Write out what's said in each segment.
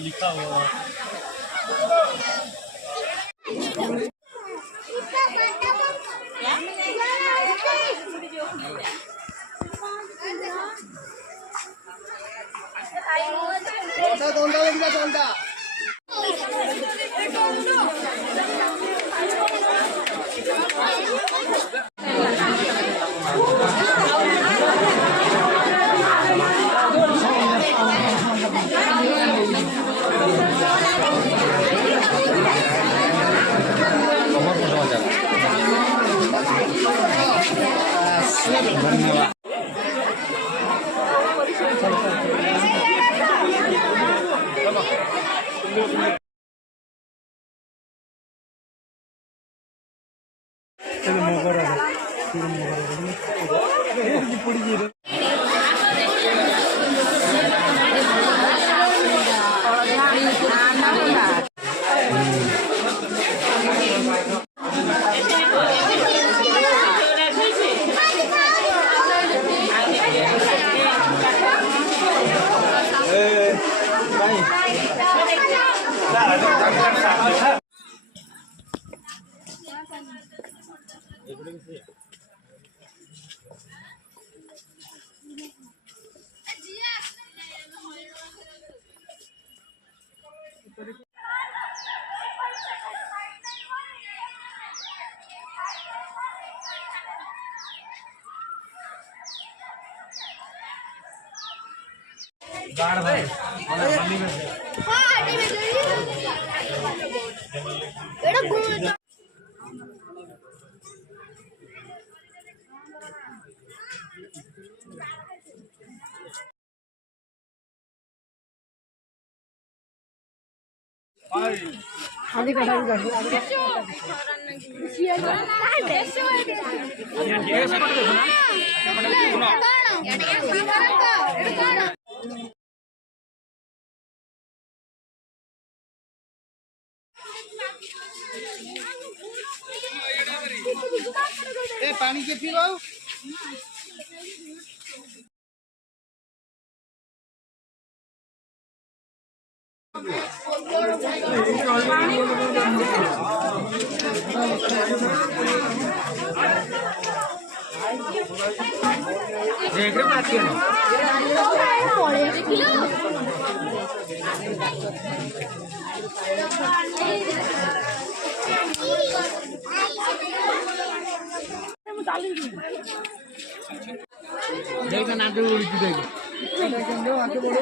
लिखा हुआ धन्यवाद। गाड़ भाई मम्मी में आगे का ए पानी के पीओ देख रहे बात देखना नाटे उड़ी देख आगे बढ़ो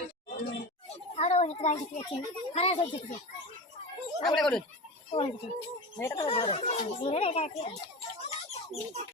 और वो इतना ही अच्छे खरा से दिख गया अब ले करो वो दिख मेरा तो बड़ा है ये रे क्या